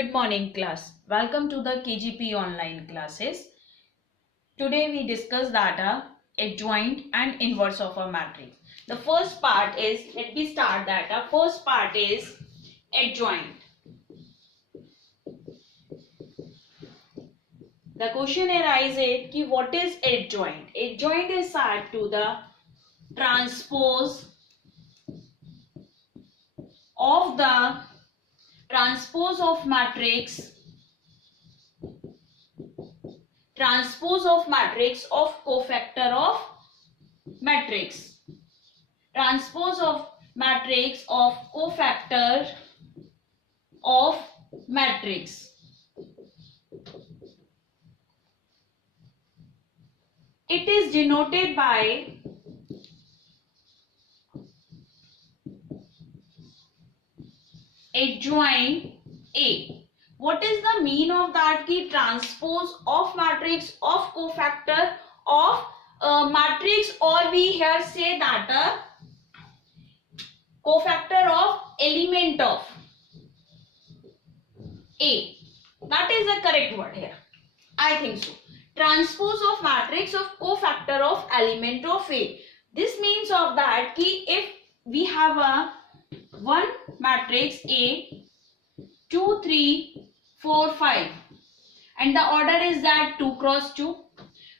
Good morning class. Welcome to the KGP online classes. Today we discuss data, adjoint and inverse of a matrix. The first part is, let me start data. First part is adjoint. The question arises कि what is adjoint? Adjoint is said to the transpose of matrix of cofactor of matrix. Transpose of matrix of cofactor of matrix. It is denoted by adjoint A. What is the mean of that? Ki transpose of matrix of cofactor of matrix, or we here say that cofactor of element of A. That is the correct word here. I think so. Transpose of matrix of cofactor of element of A. This means of that ki if we have a one matrix A 2 3 4 5 and the order is that 2 cross 2.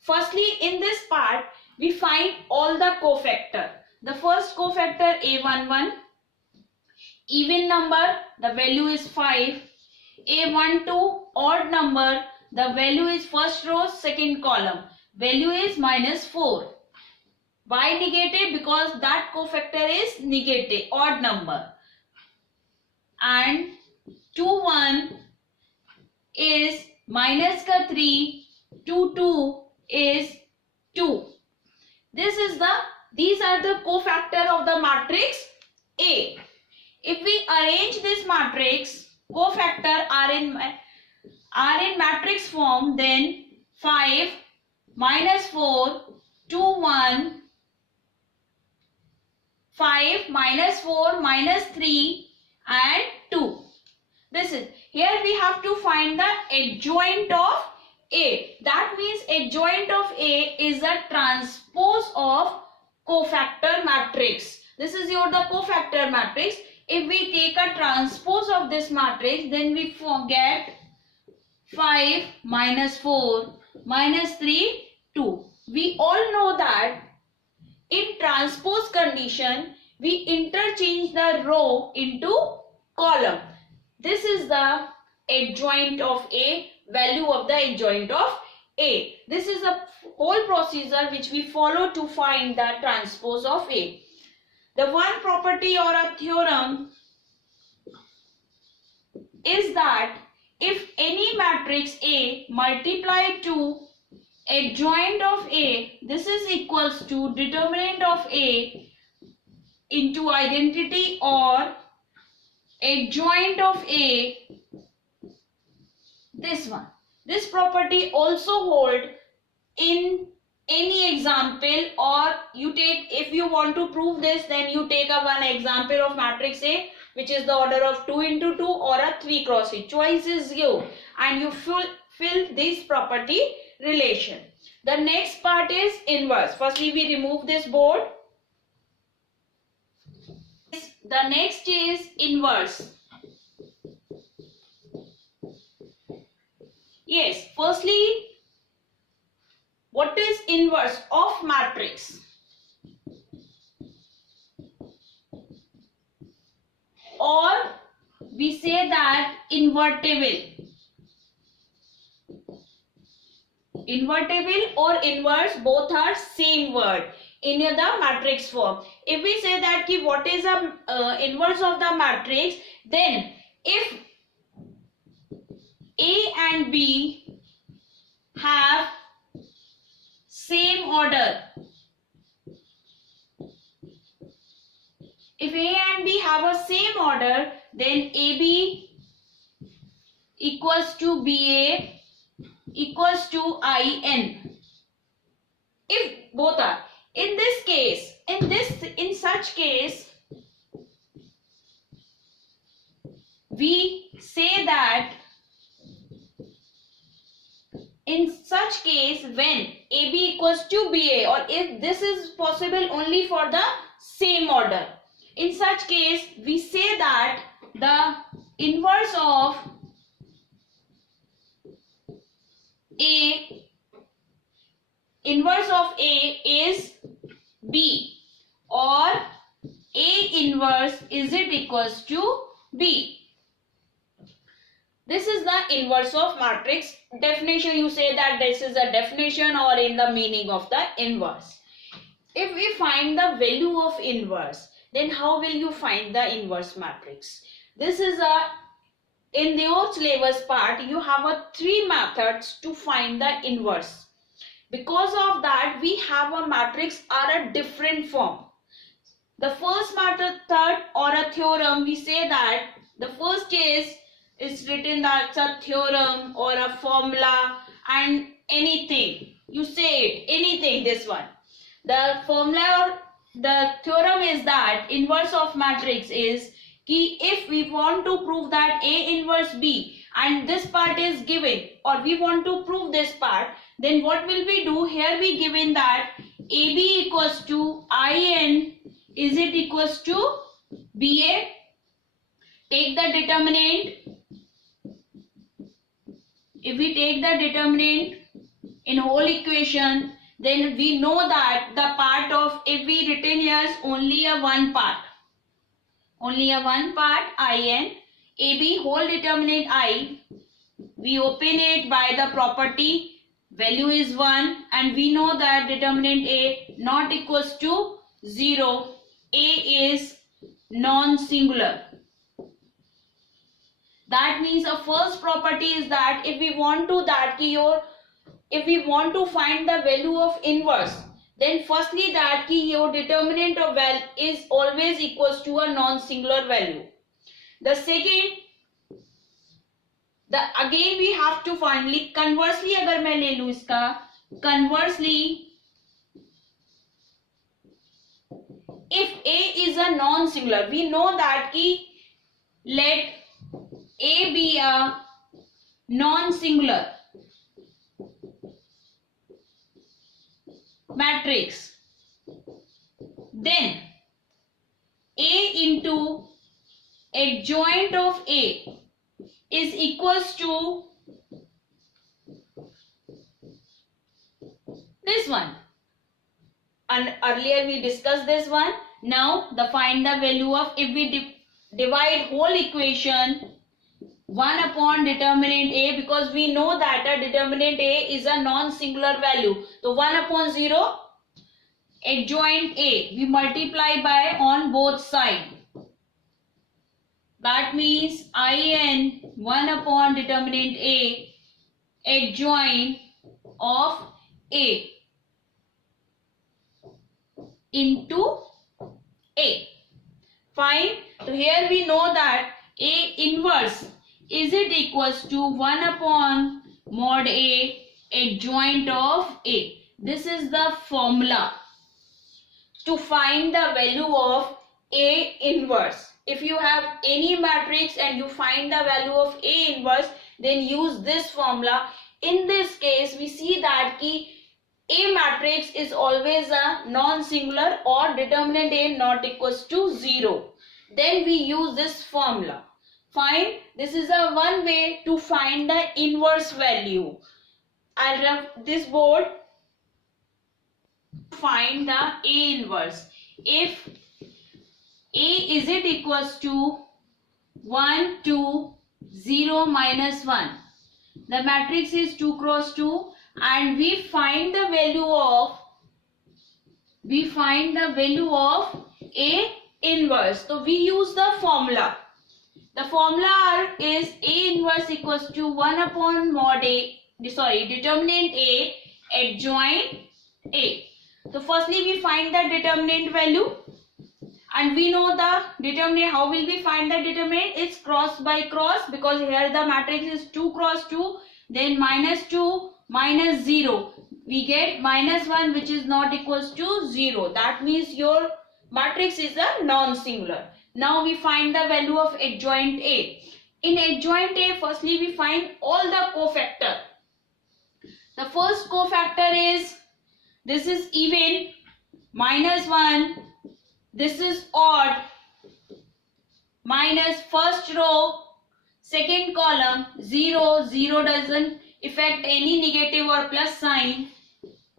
Firstly, in this part we find all the cofactor. The first cofactor A11, even number, the value is 5. A12, odd number, the value is first row second column, value is -4. Why negative? Because that cofactor is negative, odd number. And 2 1 is minus ka 3, 2 2 is 2. These are the cofactor of the matrix A. If we arrange this matrix, cofactor are in matrix form, then 5 -4 2 1 5 -4 -3 and 2. This is, here we have to find the adjoint of A. That means adjoint of A is a transpose of cofactor matrix. This is the cofactor matrix. If we take a transpose of this matrix, then we get 5 -4 -3 2. We all know that in transpose condition we interchange the row into column. This is the adjoint of A, value of the adjoint of A. This is a whole procedure which we follow to find the transpose of A. The one property or a theorem is that if any matrix A multiplied to adjoint of A, this is equals to determinant of A into identity or adjoint of A, this one. This property also hold in any example, or you take, if you want to prove this, then you take a one example of matrix A which is the order of 2 into 2 or a 3 cross 3. Choice is you, and you fill this property relation. The next part is inverse. Firstly we remove this board. The next is inverse. Yes, firstly, what is inverse of matrix? Or we say that invertible. Invertible or inverse, both are same word in the matrix form. If we say that what is a inverse of the matrix, then if A and B have same order, if A and B have a same order, then AB equals to BA equals to IN. If both are, in this case, in such case, we say that in such case, when AB equals to BA, or if this is possible only for the same order, in such case we say that the inverse of A is B, or A inverse is it equals to B. This is the inverse of matrix definition. You say that this is a definition or in the meaning of the inverse. If we find the value of inverse, then how will you find the inverse matrix? This is in your syllabus part, you have three methods to find the inverse. Because of that, we have a matrix are a different form. The first method or a theorem, we say that the first is written that's a theorem or a formula, and anything you say it, anything, this one. The formula or the theorem is that inverse of matrix is कि if we want to prove that A inverse B and this part is given, or we want to prove this part, then what will we do? Here we given that AB equals to IN is it equals to BA. Take the determinant. If we take the determinant in whole equation, then we know that the part of, if we written here is only a one part, IN, AB whole determinant I, we open it by the property, value is 1, and we know that determinant A not equals to 0, A is non-singular. That means the first property is that if we want to find the value of inverse, then firstly that your determinant of value is always equals to a non-singular value. The second, again we have to finally conversely अगर मैं ले लूँ इसका, conversely if A is a non-singular, we know that let A be a non-singular matrix, then A into adjoint of A is equals to this one, and earlier we discussed this one. Now find the value of, if we divide whole equation 1 upon determinant A, because we know that a determinant A is a non-singular value, so 1 upon 0 adjoint A, we multiply by on both sides. That means IN 1 upon determinant A adjoint of A into A. Fine. So here we know that A inverse is it equals to 1 upon mod A adjoint of A. This is the formula to find the value of A inverse. If you have any matrix and you find the value of A inverse, then use this formula. In this case, we see that A matrix is always a non-singular or determinant A not equals to 0. Then we use this formula. Fine. This is a one way to find the inverse value. I'll rub this board. Find the A inverse. If A is it equals to 1, 2, 0, minus 1. The matrix is 2 cross 2, and we find the value of A inverse. So we use the formula. The formula is A inverse equals to 1 upon mod A, determinant A adjoint A. So firstly we find the determinant value, and we know the determinant. How will we find the determinant? It's cross by cross, because here the matrix is 2 cross 2, then minus 2 minus 0. We get minus 1, which is not equals to 0. That means your matrix is a non-singular. Now we find the value of adjoint A. In adjoint A, firstly we find all the cofactor. The first cofactor is, this is even, -1, this is odd, minus first row, second column, 0, 0 doesn't affect any negative or plus sign.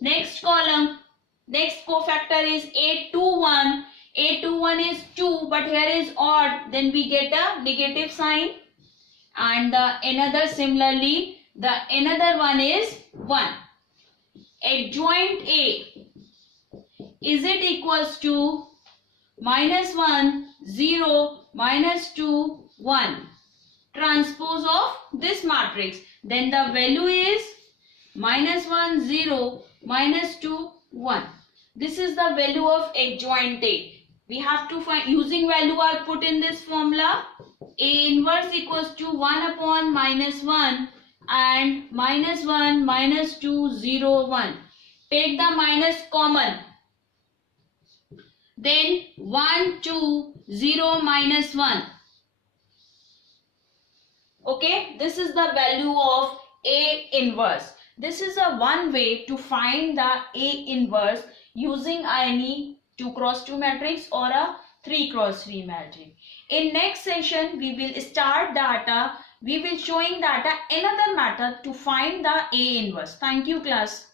Next column, next cofactor is 821. 821 is 2, but here is odd, then we get a negative sign. And the another similarly, the another one is 1. Adjoint A, is it equals to -1, 0, -2, 1, transpose of this matrix? Then the value is -1, 0, -2, 1. This is the value of adjoint A. We have to find, using value are put in this formula. A inverse equals to 1 upon -1 and -1, -2, 0, 1. Take the minus common. Then 1, 2, 0, -1. Okay, this is the value of A inverse. This is a one way to find the A inverse using any 2x2 matrix or a 3x3 matrix. In next session, we will start data. We will showing data another method to find the A inverse. Thank you, class.